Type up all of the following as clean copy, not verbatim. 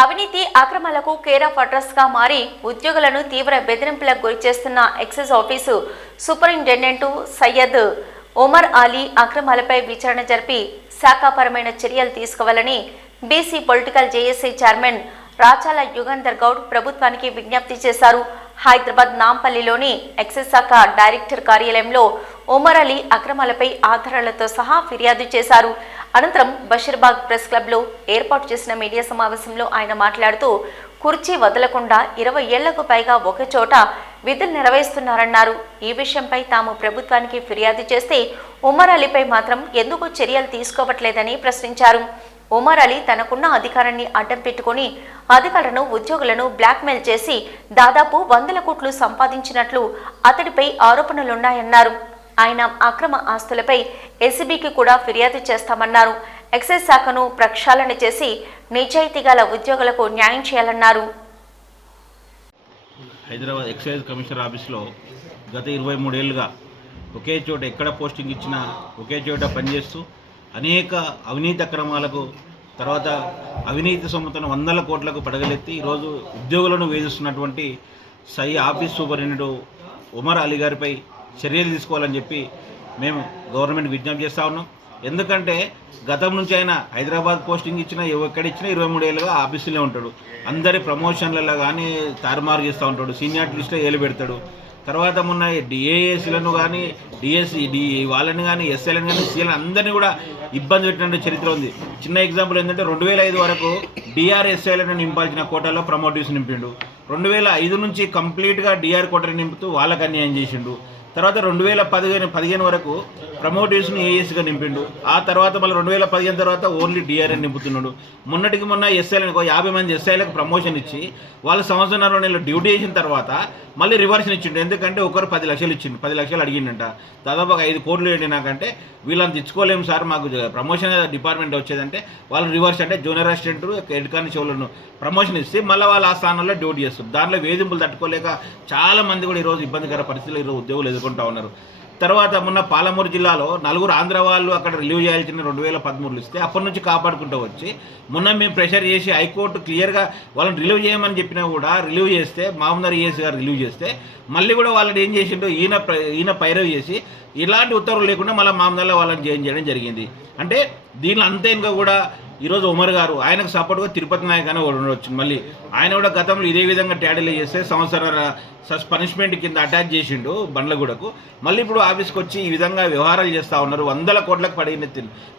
అవినీతి అక్రమాలకు care of address గా మారి ఉద్యోగులను తీవ్ర బెదిరింపులకు గురిచేస్తున్న excise office superintendent Syed Omar Ali అక్రమాలపై విచారణ జరిపి శాఖాపరమైన చర్యలు తీసుకోవాలని BC political JAC chairman Rachala Yugandhar Goud ప్రభుత్వానికి విజ్ఞప్తి చేశారు. హైదరాబాద్ నాంపల్లిలోని ఎక్సైజ్ శాఖ డైరెక్టర్ కార్యాలయంలో ఒమర్ అలీ అక్రమాలపై ఆధారాలతో సహా ఫిర్యాదు చేశారు. అనంతరం బషీర్బాగ్ ప్రెస్ క్లబ్లో ఏర్పాటు చేసిన మీడియా సమావేశంలో ఆయన మాట్లాడుతూ కుర్చీ వదలకుండా 20 ఏళ్లకు పైగా ఒకచోట విధులు నిర్వహిస్తున్నారన్నారు. ఈ విషయంపై తాము ప్రభుత్వానికి ఫిర్యాదు చేస్తే ఒమర్ అలీపై మాత్రం ఎందుకు చర్యలు తీసుకోవట్లేదని ప్రశ్నించారు. ఒమర్ అలీ తనకున్న అధికారాన్ని అడ్డం పెట్టుకుని అధికారులను ఉద్యోగులను బ్లాక్మెయిల్ చేసి దాదాపు 100 కోట్లు సంపాదించినట్లు అతడిపై ఆరోపణలున్నాయన్నారు. ఆయన అక్రమ ఆస్తులపై ఏసీబీకి కూడా ఫిర్యాదు చేస్తామన్నారు. ఎక్సైజ్ శాఖను ప్రక్షాళన చేసి నిజాయితీ గల ఉద్యోగులకు న్యాయం చేయాలన్నారు. హైదరాబాద్ ఎక్సైజ్ కమిషనర్ ఆఫీస్లో గత 23 ఏళ్ళుగా ఒకే చోట ఎక్కడ పోస్టింగ్ ఇచ్చినా ఒకే చోట పనిచేస్తూ అనేక అవినీతి అక్రమాలకు తర్వాత అవినీతి సొమ్ముతున్న 100 కోట్లకు పడగలెత్తి ఈరోజు ఉద్యోగులను వేధిస్తున్నటువంటి ఆఫీస్ సూపరింటెండెంట్ ఒమర్ అలీ గారిపై చర్యలు తీసుకోవాలని చెప్పి మేము గవర్నమెంట్ విజ్ఞప్తి చేస్తూ ఉన్నాం. ఎందుకంటే గతం నుంచి ఆయన హైదరాబాద్ పోస్టింగ్ ఇచ్చినా ఎక్కడిచ్చినా 23 ఏళ్ళుగా ఆఫీసులో ఉంటాడు. అందరి ప్రమోషన్లలో కానీ తారుమారు చేస్తూ ఉంటాడు. సీనియారిటీ లిస్ట్లో ఏలు పెడతాడు. తర్వాత మొన్న డిఏఎస్లను కానీ వాళ్ళని కానీ ఎస్ఎల్ని కానీ సీఎల్ని అందరినీ కూడా ఇబ్బంది పెట్టిన చరిత్ర ఉంది. చిన్న ఎగ్జాంపుల్ ఏంటంటే 2005 వరకు డిఆర్ఎస్ఐలను నింపాల్సిన కోటాలో ప్రమోటివ్స్ నింపిండు. 2005 నుంచి కంప్లీట్గా డిఆర్ కోటని నింపుతూ వాళ్ళకి అన్యాయం చేసిండు. తర్వాత 2015 వరకు ప్రమోటివ్స్ని ఏఎస్గా నింపిండు. ఆ తర్వాత మళ్ళీ 2015 తర్వాత ఓన్లీ డిఆర్ఎన్ నింపుతున్నాడు. మొన్నటికి మొన్న ఎస్ఐలకు 50 మంది ఎస్ఐలకు ప్రమోషన్ ఇచ్చి వాళ్ళు 1.5 సంవత్సరాల డ్యూటీ చేసిన తర్వాత మళ్ళీ రివర్షన్ ఇచ్చిండు. ఎందుకంటే ఒకరు 10 లక్షలు ఇచ్చిండు, 10 లక్షలు అడిగిండంట. దాదాపు 5 కోట్లు ఏంటి నాకంటే వీళ్ళని తెచ్చుకోలేము సార్, మాకు ప్రమోషన్ డిపార్ట్మెంట్ వచ్చేదంటే వాళ్ళు రివర్స్ అంటే జూనియర్ అసిస్టెంట్ హెడ్ కానిస్టేబుల్ను ప్రమోషన్ ఇస్తే మళ్ళీ వాళ్ళు ఆ స్థానంలో డ్యూటీ చేస్తారు. దాంట్లో వేధింపులు తట్టుకోలేక చాలామంది కూడా ఈరోజు ఇబ్బందికర పరిస్థితులు ఈరోజు ఉద్యోగులు ఎదుర్కొంటూ ఉన్నారు. తర్వాత మొన్న పాలమూరు జిల్లాలో 4 ఆంధ్ర వాళ్ళు అక్కడ రిలీవ్ చేయాల్సిన 2013 ఇస్తే అప్పటి నుంచి కాపాడుకుంటూ వచ్చి మొన్న మేము ప్రెషర్ చేసి హైకోర్టు క్లియర్గా వాళ్ళని రిలీవ్ చేయమని చెప్పినా కూడా రిలీవ్ చేస్తే మామూలు ఏఎస్ గారు రిలీవ్ చేస్తే మళ్ళీ కూడా వాళ్ళని ఏం చేసిండో ఈయన పైరవ్ చేసి ఇలాంటి ఉత్తర్వులు లేకుండా మళ్ళీ మామూలుగా వాళ్ళని జాయిన్ చేయడం జరిగింది. అంటే దీనిలో అంతేనుగా కూడా ఈరోజు ఒమర్ గారు ఆయనకు సపోర్ట్గా తిరుపతి నాయక్ అని ఉండవచ్చు. మళ్ళీ ఆయన కూడా గతంలో ఇదే విధంగా ట్యాడీలు చేస్తే సంవత్సరాల పనిష్మెంట్ కింద అటాచ్ చేసిండు బండ్లగూడకు. మళ్ళీ ఇప్పుడు ఆఫీస్కి వచ్చి ఈ విధంగా వ్యవహారాలు చేస్తూ ఉన్నారు. 100 కోట్లకు పడిన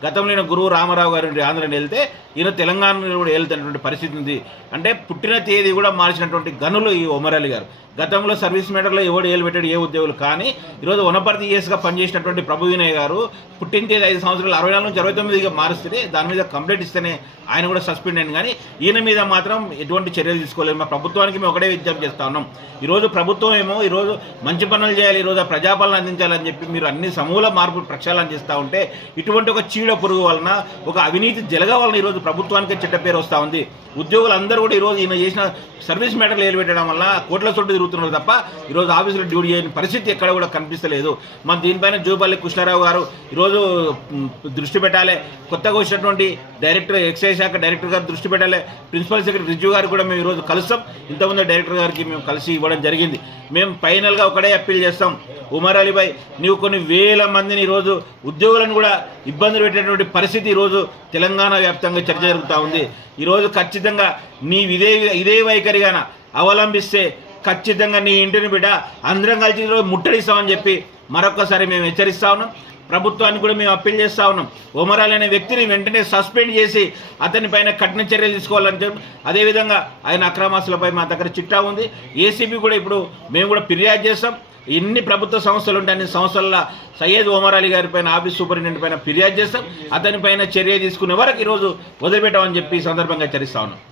గతంలో ఈయన గురువు రామారావు గారు ఆంధ్రని వెళ్తే ఈయన తెలంగాణలో కూడా వెళ్తున్నటువంటి పరిస్థితి ఉంది. అంటే పుట్టిన తేదీ కూడా మార్చినటువంటి గనులు ఈ ఒమర్ అలీ గారు. గతంలో సర్వీస్ మేటర్లో ఎవడు ఏలు పెట్టాడు ఏ ఉద్యోగులు, కానీ ఈరోజు వనపర్తి ఏఎస్గా పనిచేసినటువంటి ప్రభు వినయ్ గారు పుట్టిన తేదీ 5 సంవత్సరాలు 64 నుంచి 69గా మారుస్తే దాని మీద కంప్లైంట్ ఇస్తేనే ఆయన కూడా సస్పెండ్ అయింది. కానీ ఈయన మీద మాత్రం ఎటువంటి చర్యలు తీసుకోలేదు. మా ప్రభుత్వానికి మేము ఒకటే విజ్ఞప్తి చేస్తూ ఉన్నాం. ఈరోజు ప్రభుత్వం ఏమో ఈరోజు మంచి పనులు చేయాలి, ఈరోజు ప్రజాపాలన అందించాలని చెప్పి మీరు అన్ని సమూల మార్పు ప్రక్షాళన చేస్తూ ఉంటే ఇటువంటి ఒక చీడ పురుగు వలన ఒక అవినీతి జలగ వలన ఈరోజు ప్రభుత్వానికి చెడ్డ పేరు వస్తూ ఉంది. ఉద్యోగులందరూ కూడా ఈరోజు ఈయన చేసిన సర్వీస్ మేటర్లు ఏలు పెట్టడం వల్ల కోట్ల చుట్టూ తిరుగుతున్నారు తప్ప ఈరోజు ఆఫీసులో డ్యూటీ చేయని పరిస్థితి ఎక్కడ కూడా కనిపిస్తలేదు. మన దీనిపైన జూపల్లి కృష్ణారావు గారు ఈరోజు దృష్టి పెట్టాలి. కొత్తగా వచ్చినటువంటి డైరెక్టర్ ఎక్సైజ్ శాఖ డైరెక్టర్ గారు దృష్టి పెట్టాలి. ప్రిన్సిపల్ సెక్రటరీ రిజ్జు గారు కూడా మేము ఈరోజు కలుస్తాం. ఇంతకుముందు డైరెక్టర్ గారికి మేము కలిసి ఇవ్వడం జరిగింది. మేము ఫైనల్గా ఒకటే అప్పీల్ చేస్తాం. ఒమర్ అలీపై నీవు కొన్ని వేల మందిని ఈరోజు ఉద్యోగులను కూడా ఇబ్బందులు పెట్టేటువంటి పరిస్థితి ఈరోజు తెలంగాణ వ్యాప్తంగా చర్చ జరుగుతూ ఉంది. ఈరోజు ఖచ్చితంగా ఇదే వైఖరిగాన అవలంబిస్తే ఖచ్చితంగా నీ ఇంటిని బిడ్డ అందరం కలిసి ఈరోజు ముట్టడిస్తామని చెప్పి మరొక్కసారి మేము హెచ్చరిస్తా ఉన్నాం. ప్రభుత్వానికి కూడా మేము అప్పీల్ చేస్తూ ఉన్నాం. ఒమర్ అలీ అనే వ్యక్తిని వెంటనే సస్పెండ్ చేసి అతని పైన కఠిన చర్యలు తీసుకోవాలని చెప్పి, అదేవిధంగా ఆయన అక్రమాస్తులపై మా దగ్గర చిట్టా ఉంది. ఏసీబీ కూడా ఇప్పుడు మేము కూడా ఫిర్యాదు చేస్తాం. ఎన్ని ప్రభుత్వ సంస్థలు ఉంటే అన్ని సంస్థల సయ్యద్ ఒమర్ అలీ గారి పైన ఆఫీస్ సూపరింటెండెంట్ పైన ఫిర్యాదు చేస్తాం. అతని పైన చర్య తీసుకునే వరకు ఈరోజు వదిలిపెట్టామని చెప్పి ఈ సందర్భంగా హెచ్చరిస్తా ఉన్నాం.